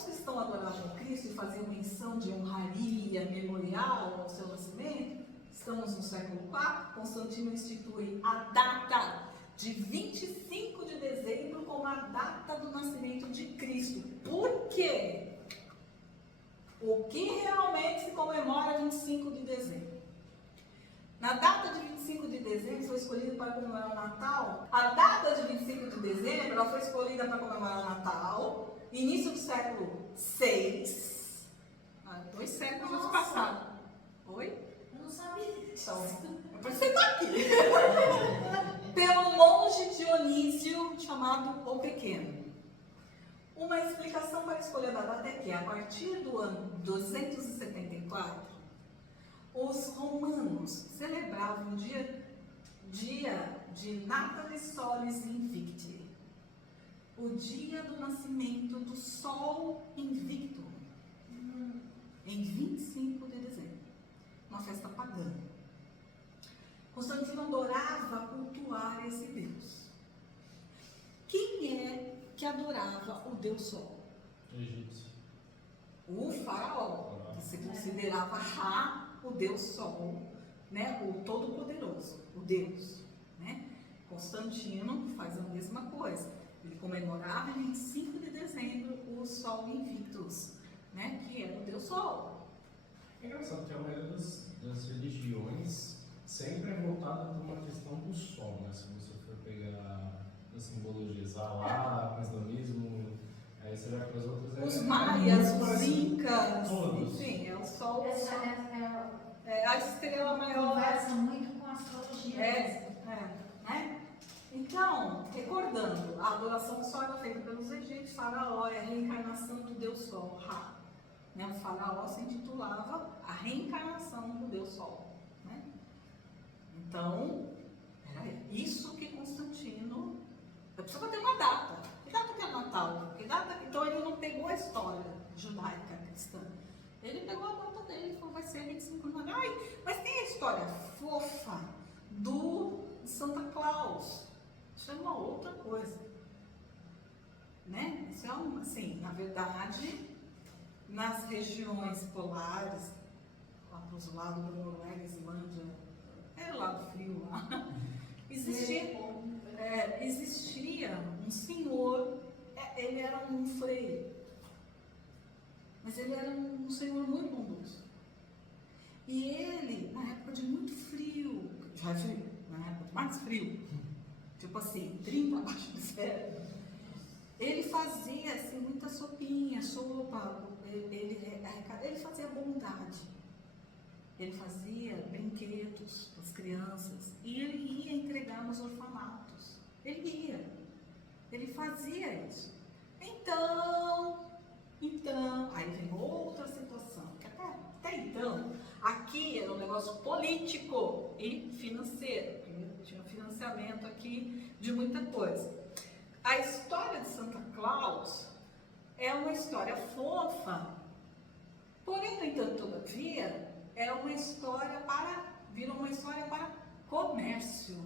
os cristãos adoravam Cristo e faziam menção de honraria memorial ao seu nascimento, estamos no século IV, Constantino institui a data de 25 de dezembro como a data do nascimento de Cristo. Por quê? O que realmente se comemora 25 de dezembro? Na data de 25 de dezembro foi escolhida para comemorar o Natal. A data de 25 de dezembro ela foi escolhida para comemorar o Natal, início do século VI. 2 séculos passados. Oi? Eu não sabia. Então, você está aqui. Pelo monge Dionísio, chamado o Pequeno. Uma explicação para a escolha da data é que, a partir do ano 274, os romanos celebravam o dia de Natalis Solis Invicti, o dia do nascimento do Sol Invicto, em 25 de dezembro, uma festa pagã. Constantino adorava cultuar esse Deus. Quem é que adorava o Deus Sol? Egípcio. O faraó, que se considerava Ra, o Deus Sol, né? O Todo-Poderoso, o Deus. Né? Constantino faz a mesma coisa. Ele comemorava em 25 de dezembro o Sol Invictus, né? Que era o Deus Sol. É engraçado que a maioria das religiões sempre é voltada para uma questão do sol, né? Se você for pegar as simbologias, Alá, o islamismo, aí você vai para as outras... Os maias, os parecido. incas, Todos. enfim, é o Sol. Essa A estrela maior. conversa muito com a astrologia. Né? Então, recordando, a adoração do Sol era feita pelos egípcios, Faraó é a reencarnação do Deus Sol, Ra. Né? O Faraó se intitulava a reencarnação do Deus Sol. Né? Então, era isso que Constantino... Eu precisava ter uma data. Que data que é Natal? Que data... Então, ele não pegou a história judaica cristã. Ele pegou a data dele e falou, vai ser 25 de novembro. Ai, mas tem a história fofa do Santa Claus. Isso é uma outra coisa. Né? Isso é assim, na verdade, nas regiões polares, lá para os lados da Noruega, Islândia, é lado frio lá, existia um senhor, ele era um freio, mas ele era um senhor muito bondoso. E ele, na época de muito frio, já é frio, na época de mais frio, tipo assim, 30 abaixo de zero, ele fazia assim, muita sopinha, sopa, ele fazia bondade, ele fazia brinquedos para as crianças e ele ia entregar nos orfanatos, ele fazia isso. Então, aí vem outra situação, que até então, aqui era um negócio político e financeiro, tinha financiamento aqui de muita coisa. A história de Santa Claus é uma história fofa, porém, no entanto, todavia, virou uma história para comércio.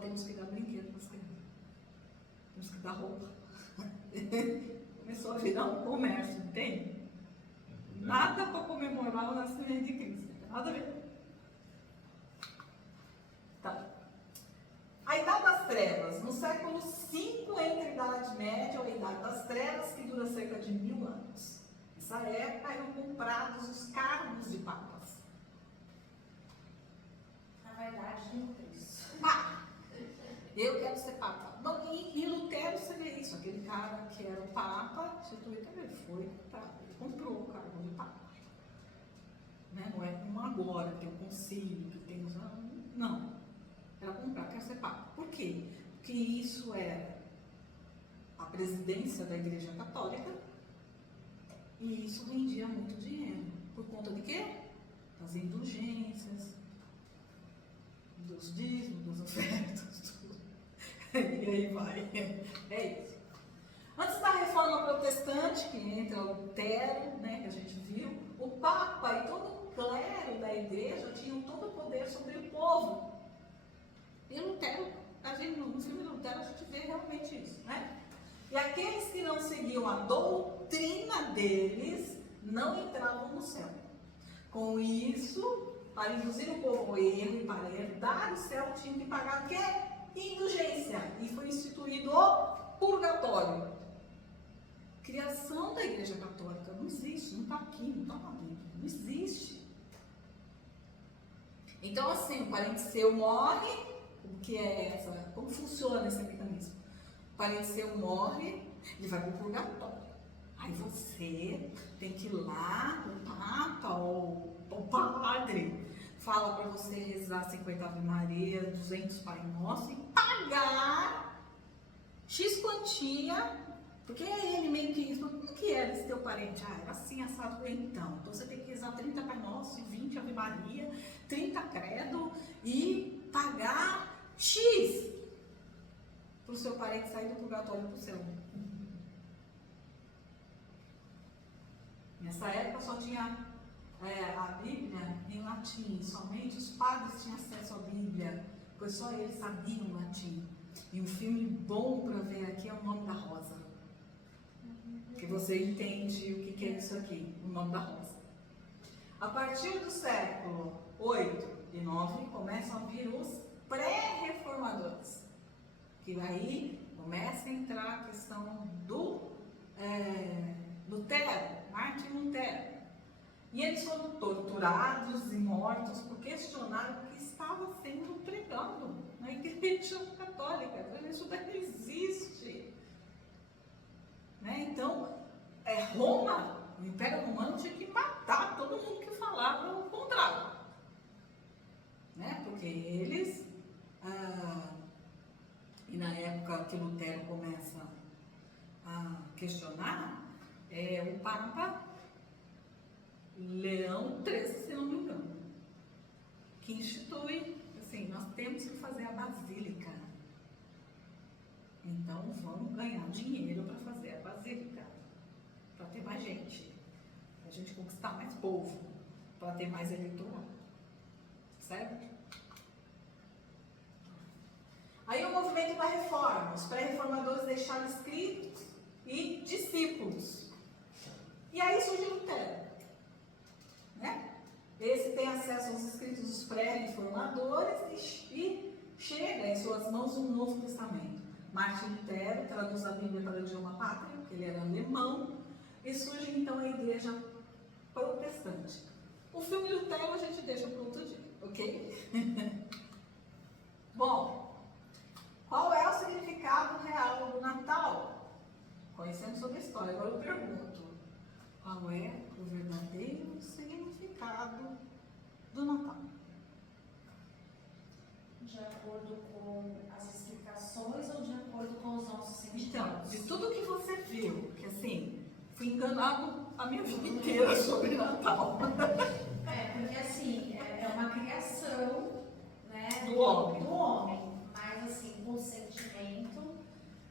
Temos que dar brinquedo para as crianças, temos que dar roupa. Começou a virar um comércio, entende? Nada para comemorar o nascimento de Cristo, nada a ver. Tá. A Idade das Trevas, no século V, entre a Idade Média e a Idade das Trevas, que dura cerca de 1000 anos. Nessa época eram comprados os cargos de papas. Na verdade, tem um preço. Eu quero ser papa. Bom, e Lutero você vê isso, aquele cara que era o papa, ele foi, ele comprou o cargo de papa. Né? Não é como agora, que é o concílio, que tem os... Não. Era comprar, quer ser papa. Por quê? Porque isso era a presidência da Igreja Católica e isso rendia muito dinheiro. Por conta de quê? Das indulgências, dos dízimos, das ofertas, tudo. E aí vai. É isso. Antes da Reforma Protestante, que entra Lutero, né, que a gente viu, o Papa e todo o clero da Igreja tinham todo o poder sobre o povo. E Lutero, no filme de Lutero a gente vê realmente isso, né? E aqueles que não seguiam a doutrina deles não entravam no céu. Com isso, para induzir o povo ao erro e para herdar o céu, tinham que pagar o quê? Indulgência. E foi instituído o purgatório. Criação da Igreja Católica não existe, não está aqui, não está na Bíblia, não existe. Então, assim, o parente seu morre, o que é essa? Como funciona esse mecanismo? O parente seu morre, ele vai para o purgatório. Aí você tem que ir lá, o Papa ou o padre fala para você rezar 50 Ave Maria, 200 Pai Nosso e pagar X quantia, porque ele meio que diz, como que era esse teu parente? Ah, era assim, assado. Então você tem que rezar 30 Pai Nosso, 20 Ave Maria, 30 Credo e pagar X para o seu parente sair do purgatório para o céu. Nessa época só tinha a Bíblia em latim, somente os padres tinham acesso à Bíblia, pois só eles sabiam latim. E um filme bom para ver aqui é O Nome da Rosa. Que você entende o que é isso aqui, O Nome da Rosa. A partir do século 8 e 9 começam a vir os pré-reformadores. Que aí começa a entrar a questão do Lutero, Martin Lutero. E eles foram torturados e mortos por questionar o que estava sendo pregado na Igreja Católica. Isso não existe. Né? Então, Roma, o Império Romano, tinha que matar todo mundo que falava o contrário. Né? Porque eles, e na época que Lutero começa a questionar, o Papa Leão XIII, se não me engano, que institui, assim, nós temos que fazer a basílica. Então vamos ganhar dinheiro para fazer a basílica, para ter mais gente, para a gente conquistar mais povo, para ter mais eleitorado, certo? Aí o movimento da reforma, os pré-reformadores deixaram escritos e discípulos. E aí surge Lutero. Né? Esse tem acesso aos escritos dos pré-reformadores e chega em suas mãos um Novo Testamento. Martin Lutero traduz a Bíblia para o idioma pátrio, porque ele era alemão, e surge então a Igreja Protestante. O filme Lutero a gente deixa para outro dia, ok? Bom, qual é o significado real do Natal? Conhecemos sobre a história, agora eu pergunto, qual é o verdadeiro significado do Natal? De acordo com as explicações ou de acordo com os nossos sentimentos? Então, de tudo que você viu, que assim, fui enganado a minha vida inteira sobre Natal. Porque assim, é uma criação, né, Do homem. Mas assim, o sentimento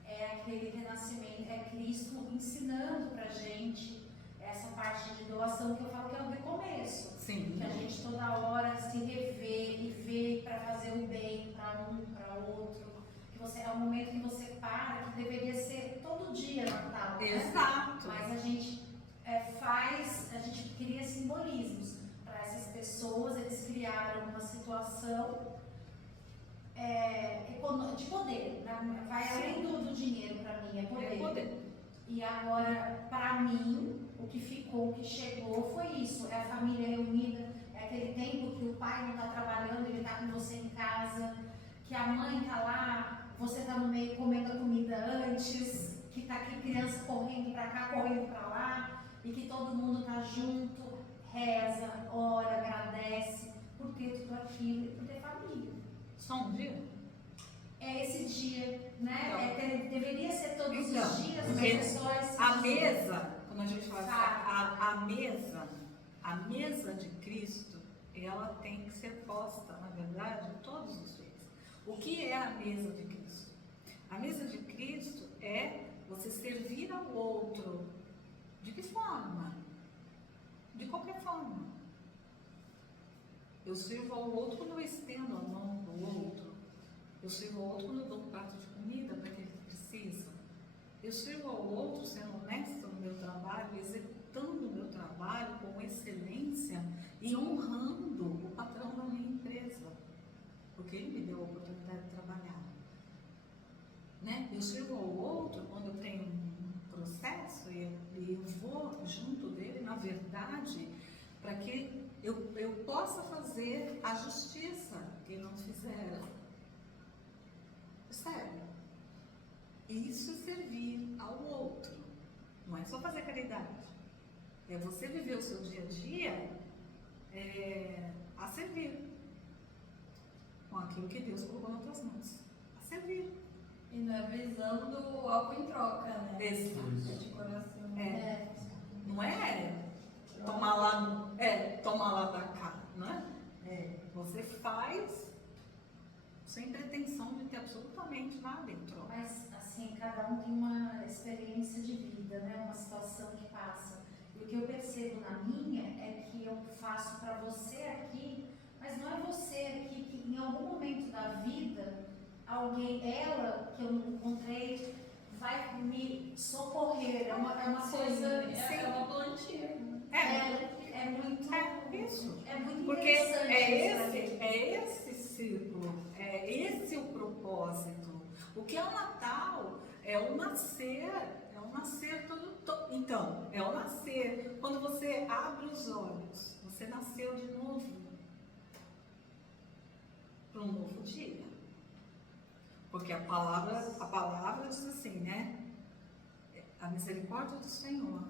é aquele renascimento, é Cristo ensinando pra gente essa parte de doação que eu falo que é o recomeço. Sim. Que a gente toda hora se rever e ver para fazer o bem para um, para outro. Que você, é um momento que você para, que deveria ser todo dia Natal. Né? Exato. Mas a gente a gente cria simbolismos para essas pessoas, eles criaram uma situação de poder. Vai além do dinheiro para mim, é poder. É poder. E agora, para mim, o que ficou, o que chegou foi isso, é a família reunida, é aquele tempo que o pai não está trabalhando, ele está com você em casa, que a mãe está lá, você está no meio comendo a comida antes, que está aqui criança correndo para cá, correndo para lá, e que todo mundo está junto, reza, ora, agradece, por ter tudo aquilo e por ter família. Só um dia? É esse dia, né? Deveria ser todos os dias, mas porque é só esse a dia. mesa, quando a gente fala a mesa de Cristo, ela tem que ser posta, na verdade, todos os dias. O que é a mesa de Cristo? A mesa de Cristo é você servir ao outro. De que forma? De qualquer forma. Eu sirvo ao outro quando eu estendo a mão para o outro. Eu sirvo ao outro quando eu dou um prato de comida para quem precisa. Eu sirvo ao outro sendo trabalho com excelência e honrando o patrão da minha empresa, porque ele me deu a oportunidade de trabalhar. Né? Eu sirvo ao outro quando eu tenho um processo e eu vou junto dele, na verdade, para que eu possa fazer a justiça que não fizeram. Sério. Isso é servir ao outro. Não é só fazer caridade. É você viver o seu dia a dia a servir. Com aquilo que Deus colocou nas tuas mãos. A servir. E não é visando algo em troca, né? Exato. É de coração. Não é tomar lá da cá, né? Você faz sem pretensão de ter absolutamente nada em troca. Mas, assim, cada um tem uma experiência de vida, né? Uma situação que passa. E o que eu percebo na minha é que eu faço para você aqui, mas não é você aqui que em algum momento da vida, ela que eu encontrei vai me socorrer. É uma coisa. É uma plantinha. É muito. Isso. É muito Porque interessante. é esse círculo, é esse o propósito. O que é o Natal? É o nascer todo. Então, é o nascer. Quando você abre os olhos, você nasceu de novo para um novo dia. Porque a palavra diz assim, né? A misericórdia do Senhor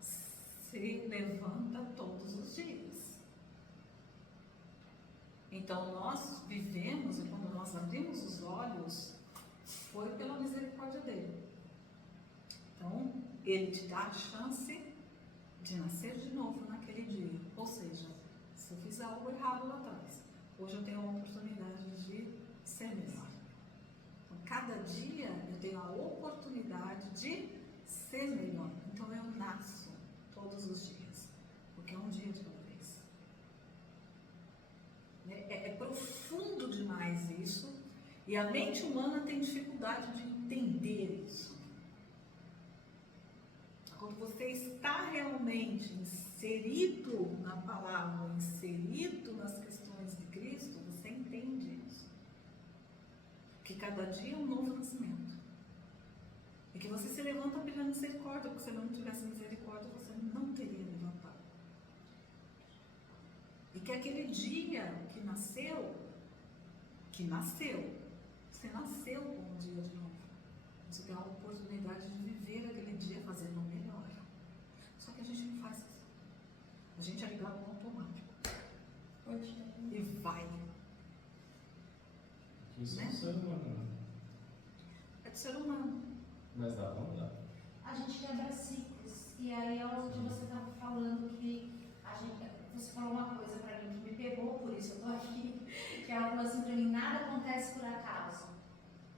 se levanta todos os dias. Então nós vivemos, e quando nós abrimos os olhos, foi pela misericórdia dele. Então, ele te dá a chance de nascer de novo naquele dia. Ou seja, se eu fiz algo errado lá atrás, hoje eu tenho a oportunidade de ser melhor. Então, cada dia eu tenho a oportunidade de ser melhor. Então, eu nasço todos os dias, porque é um dia de cada vez. É profundo demais isso, e a mente humana tem dificuldade de entender isso. Quando você está realmente inserido na palavra, inserido nas questões de Cristo, você entende isso. Que cada dia é um novo nascimento. E que você se levanta pela misericórdia, porque se não tivesse misericórdia, você não teria levantado. E que aquele dia que nasceu, você nasceu com um dia de novo. Você tem a oportunidade de viver aquele dia fazendo o melhor. Só que a gente não faz isso. A gente é ligado no automático. E vai. Isso é um ser humano. É do ser humano. Mas dá pra mudar. A gente quebra ciclos. E aí, onde você estava falando que você falou uma coisa para mim que me pegou, por isso eu tô aqui, que ela falou assim para mim: nada acontece por acaso.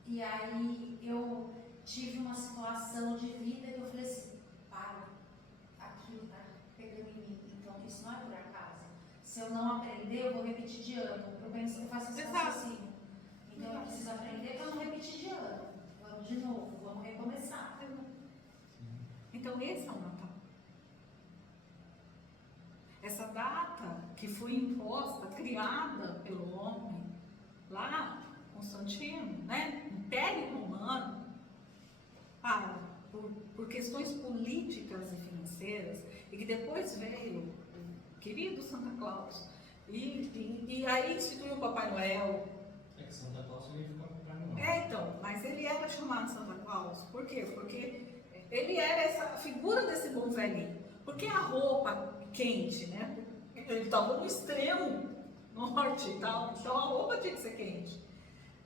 E aí eu tive uma situação de vida que eu falei assim: para, aquilo tá pegando em mim, então isso não é por acaso. Se eu não aprender, eu vou repetir de ano. Eu faço esse raciocínio. Então eu preciso aprender para não repetir de ano. Vamos de novo, vamos recomeçar. Então esse é o Natal. Essa data que foi imposta, criada pelo homem, lá, Constantino, né? Império Romano, por questões políticas e financeiras, e que depois veio o querido Santa Claus, e aí instituiu o Papai Noel. É que Santa Claus significa Papai Noel. Então, mas ele era chamado Santa Claus, por quê? Porque ele era essa figura desse bom velhinho. Porque a roupa quente, né? Ele estava no extremo norte e tal, então a roupa tinha que ser quente.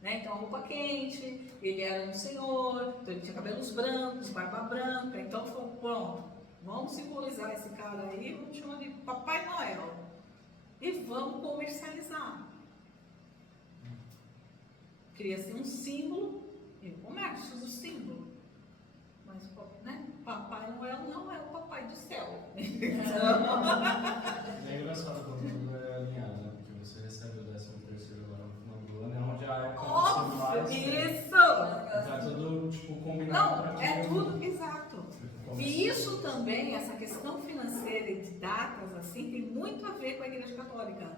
Né? Então a roupa quente, ele era um senhor, então ele tinha cabelos brancos, barba branca, então falou: pronto, vamos simbolizar esse cara aí, vamos chamar de Papai Noel e vamos comercializar. Queria ser um símbolo, e o comércio do símbolo, mas né? Papai Noel não é o papai do céu. É engraçado quando tudo é alinhado, né? Porque você recebe o 13º agora no final do ano, é onde a época você mais... Isso! Tá tudo, tipo, combinado. Não, é tudo, exato. E isso também, essa questão financeira e de datas, assim, tem muito a ver com a Igreja Católica.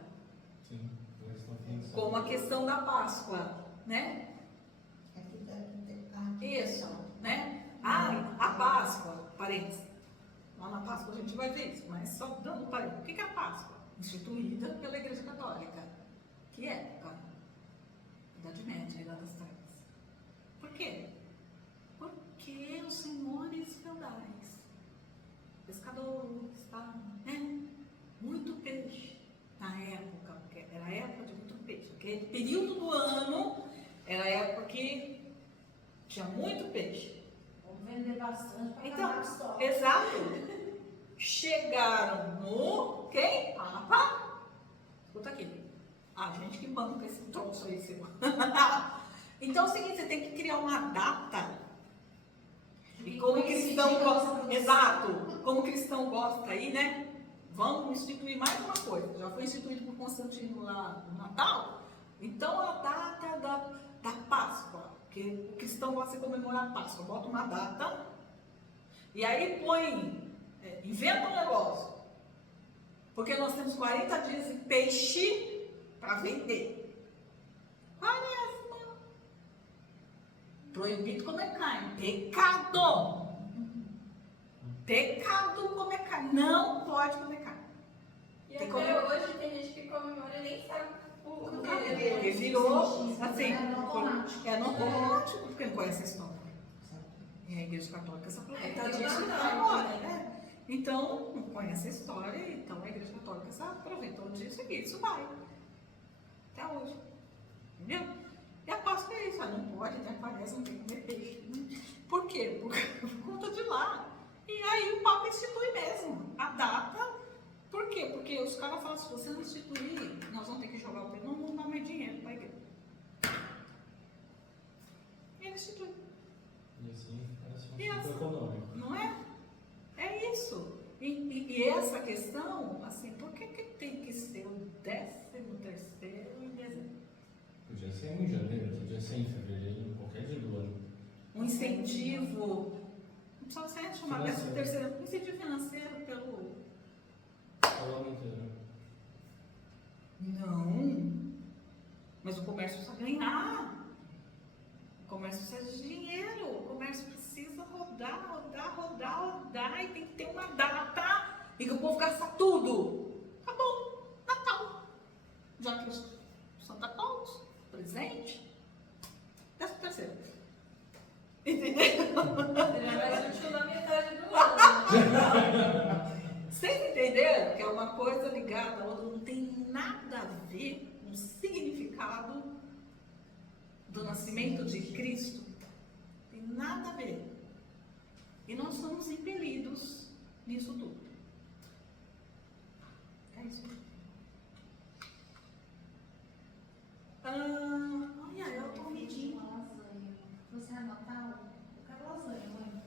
Sim, questão financeira. Como a questão da Páscoa, né? Isso, né? A Páscoa, parênteses. Lá na Páscoa a gente vai ver isso, mas só dando parênteses. O que é a Páscoa? Instituída pela Igreja Católica. Que época? Idade Média, Idade das Trevas. Por quê? Porque os senhores feudais, pescadores, tá, né? Muito peixe na época, porque era a época de muito peixe. Aquele período do ano era a época que tinha muito peixe. Vamos vender bastante para Então, acabar o estoque. exato. Chegaram no quem? Papa. Escuta aqui. A gente que banca esse troço aí, seu. Então é o seguinte, você tem que criar uma data. E como o cristão gosta, exato, como o cristão gosta aí, né? Vamos instituir mais uma coisa. Já foi instituído por Constantino lá no Natal. Então a data da Páscoa, porque o cristão gosta de comemorar a Páscoa, bota uma data e aí põe, inventa um negócio. Porque nós temos 40 dias de peixe para vender. Quaresma. Proibido comer carne. Pecado. Pecado comer carne. Não pode comer carne. E Tem até como- hoje tem gente que comemora e nem sabe o Porque virou assim, É no automático. é no automático, porque não conhece a história. E a Igreja Católica se aproveita É, disso tem agora, bastante, né? Então, não conhece a história, então a Igreja Católica se aproveitou disso e isso vai. Até hoje. Entendeu? E a Páscoa é isso, não pode, até parece, não tem que comer peixe. Por quê? Por conta de lá. E aí o Papa institui mesmo a data. Por quê? Porque os caras falam, se você não instituir, nós vamos ter que jogar o peixe, não vamos dar mais dinheiro para a igreja. E ele institui. E assim, parece um E assunto essa- econômico. Não é? É isso. E essa questão, assim, por que tem que ser o 13º em dezembro? Podia ser em janeiro, podia ser em fevereiro, qualquer dia do ano. Um incentivo, não precisa ser chamado Financeiro. 13º, um incentivo financeiro pelo... O ano inteiro. Não. Mas o comércio precisa ganhar. O comércio precisa de dinheiro. O comércio precisa rodar, e tem que ter uma data e que o povo gasta tudo. Tá bom, Natal. Já que os Santa Claus, presente, 13º. Entendeu? Seria mais útil na metade do ano. Vocês entenderam que é uma coisa ligada à outra, não tem nada a ver com o significado do nascimento de Cristo? Tem nada a ver. E nós somos impelidos nisso tudo. É isso. Olha, eu tô medindo. Lasanha. Você é Natal? Eu quero lasanha, mãe.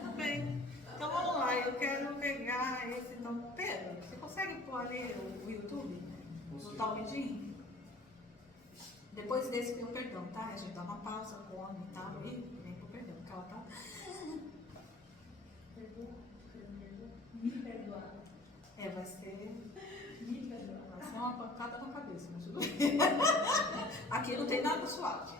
Tudo bem. Então vamos lá, eu quero pegar esse. Então, Pedro, você consegue pôr ali o YouTube? Do Talmidim? Depois desse, pediu perdão, tá? A gente dá uma pausa, come e tal, e vem pro perdão, porque ela tá. Perdoa? Me perdoar. Vai ser. Me perdoar. Vai ser uma pancada na cabeça, mas tudo bem. Aqui não tem nada suave.